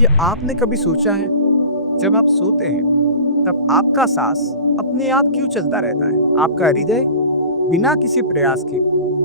कि आपने कभी सोचा है जब आप सोते हैं तब आपका सांस अपने आप क्यों चलता रहता है? आपका हृदय बिना किसी प्रयास के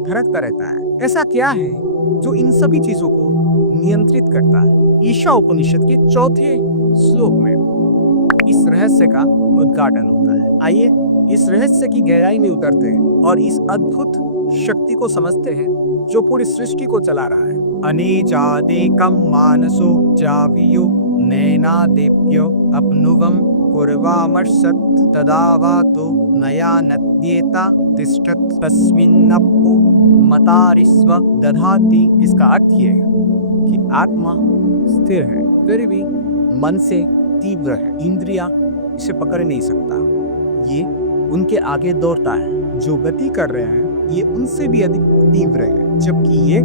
धड़कता रहता है। ऐसा क्या है जो इन सभी चीजों को नियंत्रित करता है? ईशा उपनिषद के चौथे श्लोक में इस रहस्य का उद्घाटन होता है। आइए इस रहस्य की गहराई में उतरते हैं और इस अद्भुत शक्ति को समझते हैं जो पूरी सृष्टि को चला रहा है। अनेजादेकं मानसो जावियो नैनादेप्यो अपनुवं कुर्वामर्षत् तदा वातो नया नद्येता तिष्ठत् तस्मिन्नप्पो मतारिस्व दधाति। इसका अर्थ ये है कि आत्मा स्थिर है फिर भी मन से तीव्र है। इंद्रिया इसे पकड़ नहीं सकता, ये उनके आगे दौड़ता है। जो गति कर रहे हैं ये उनसे भी अधिक तीव्र है, जबकि ये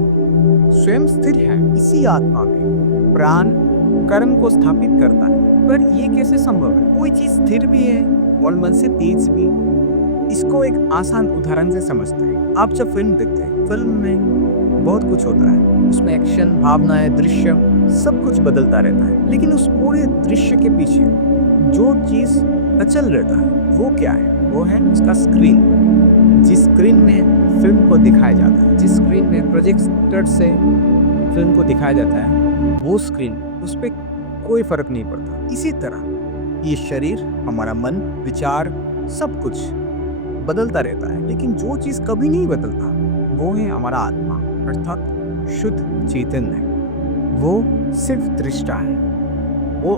स्वयं स्थिर है। इसी आत्मा में प्राण कर्म को स्थापित करता है। पर ये कैसे संभव है? कोई चीज स्थिर भी है और मन से तेज भी। इसको एक आसान उदाहरण से समझते हैं। आप जब फिल्म देखते हैं, फिल्म में बहुत कुछ होता है, उसमें एक्शन, भावनाएं, दृश्य सब कुछ बदलता रहता है, लेकिन उस पूरे दृश्य के पीछे जो चीज अचल रहता है वो क्या है? वो है उसका स्क्रीन। जिस स्क्रीन में फिल्म को दिखाया जाता है, जिस स्क्रीन में प्रोजेक्टर से फिल्म को दिखाया जाता है, वो स्क्रीन, उस पर कोई फर्क नहीं पड़ता। इसी तरह ये शरीर, हमारा मन, विचार सब कुछ बदलता रहता है, लेकिन जो चीज कभी नहीं बदलता वो है हमारा आत्मा, अर्थात शुद्ध चैतन्य। वो सिर्फ दृष्टा है, वो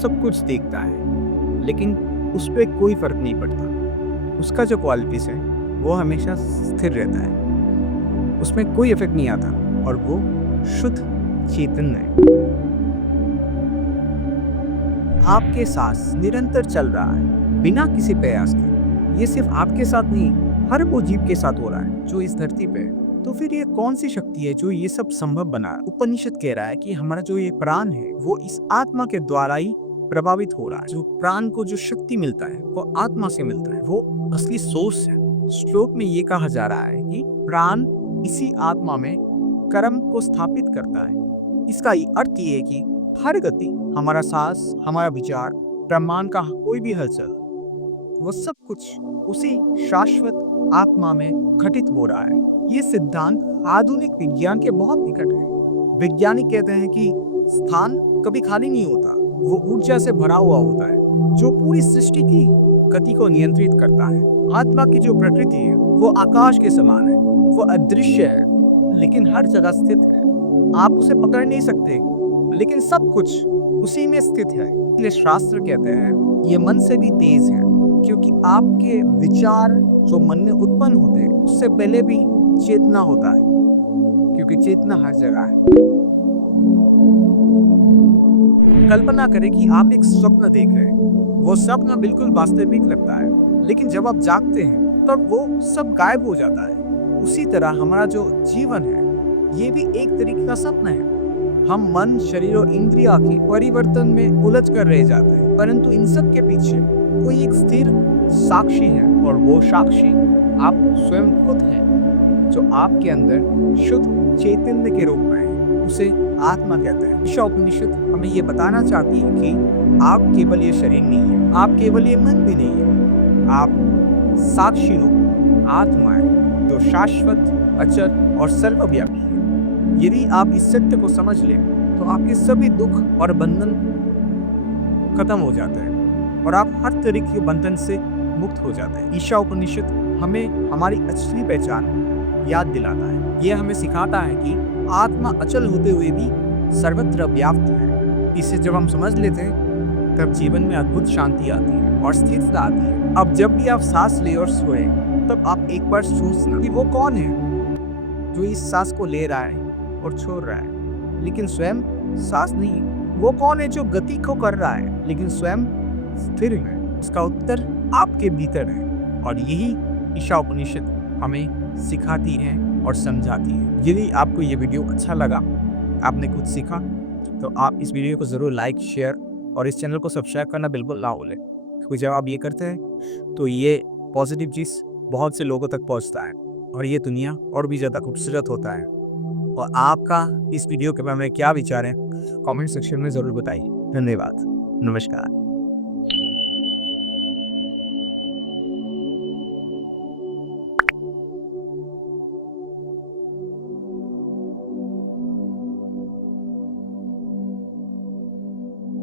सब कुछ देखता है, लेकिन उस पर कोई फर्क नहीं पड़ता। उसका जो क्वालिटीज है वो हमेशा स्थिर रहता है, उसमें कोई इफेक्ट नहीं आता और वो शुद्ध चैतन्य है। आपके सांस निरंतर चल रहा है बिना किसी प्रयास के। ये सिर्फ आपके साथ नहीं, हर वो जीव के साथ हो रहा है जो इस धरती पे है। तो फिर ये कौन सी शक्ति है जो ये सब संभव बना? उपनिषद कह रहा है कि हमारा जो ये प्राण है वो इस आत्मा के द्वारा ही प्रभावित हो रहा है। जो प्राण को जो शक्ति मिलता है वो आत्मा से मिलता है, वो असली सोर्स है। श्लोक में ये कहा जा रहा है कि प्राण इसी आत्मा में कर्म को स्थापित करता है। इसका अर्थ ये है कि हर गति, हमारा सांस, हमारा विचार, ब्रह्मांड का कोई भी हलचल, वो सब कुछ उसी शाश्वत आत्मा में घटित हो रहा है। ये सिद्धांत आधुनिक विज्ञान के बहुत निकट है। वैज्ञानिक कहते हैं कि स्थान कभी खाली नहीं होता, वो ऊर्जा से भरा हुआ होता है जो पूरी सृष्टि की गति को नियंत्रित करता है। आत्मा की जो प्रकृति है वो आकाश के समान है, वो अदृश्य है लेकिन हर जगह स्थित है। आप उसे पकड़ नहीं सकते, लेकिन सब कुछ उसी में स्थित है। इसलिए शास्त्र कहते हैं ये मन से भी तेज है, क्योंकि आपके विचार जो मन में उत्पन्न होते हैं उससे पहले भी चेतना होता है, क्योंकि चेतना हर जगह है। कल्पना करें कि आप एक स्वप्न देख रहे हैं। वो स्वप्न बिल्कुल वास्तविक लगता है, लेकिन जब आप जागते हैं तब वो सब गायब हो जाता है। उसी तरह हमारा जो जीवन है ये भी एक तरीके का सपना है। हम मन, शरीर और इंद्रिया के परिवर्तन में उलझ कर रह जाते हैं, परंतु इन सब के पीछे कोई एक स्थिर साक्षी है, और वो साक्षी आप स्वयं खुद हैं, जो आपके अंदर शुद्ध चैतन्य के रूप में है। उसे आत्मा कहते हैं। ईशा उपनिषद हमें ये बताना चाहती है कि आप केवल ये शरीर नहीं है, आप केवल ये मन भी नहीं है, आप साक्षी रूप आत्मा है जो शाश्वत, अचल और सर्वव्यापी है। यदि आप इस सत्य को समझ लें तो आपके सभी दुख और बंधन खत्म हो जाते हैं और आप हर तरीके के बंधन से मुक्त हो जाते हैं। ईशा उपनिषद हमें हमारी असली पहचान याद दिलाता है। यह हमें सिखाता है कि आत्मा अचल होते हुए भी सर्वत्र व्याप्त है। इसे जब हम समझ लेते हैं तब जीवन में अद्भुत शांति आती है और स्थिरता आती है। अब जब भी आप सांस ले और सोए तब आप एक बार सोचना कि वो कौन है जो इस सांस को ले रहा है और छोड़ रहा है, लेकिन स्वयं सांस नहीं। वो कौन है जो गति को कर रहा है लेकिन स्वयं स्थिर है? इसका उत्तर आपके भीतर है, और यही ईशा उपनिषद हमें सिखाती है और समझाती है। यदि आपको ये वीडियो अच्छा लगा, आपने कुछ सीखा, तो आप इस वीडियो को ज़रूर लाइक, शेयर और इस चैनल को सब्सक्राइब करना बिल्कुल ना भूलें, क्योंकि जब आप ये करते हैं तो ये पॉजिटिव चीज़ बहुत से लोगों तक पहुंचता है और ये दुनिया और भी ज़्यादा खूबसूरत होता है। और आपका इस वीडियो के बारे में क्या विचार है, कमेंट सेक्शन में ज़रूर बताइए। धन्यवाद। नमस्कार।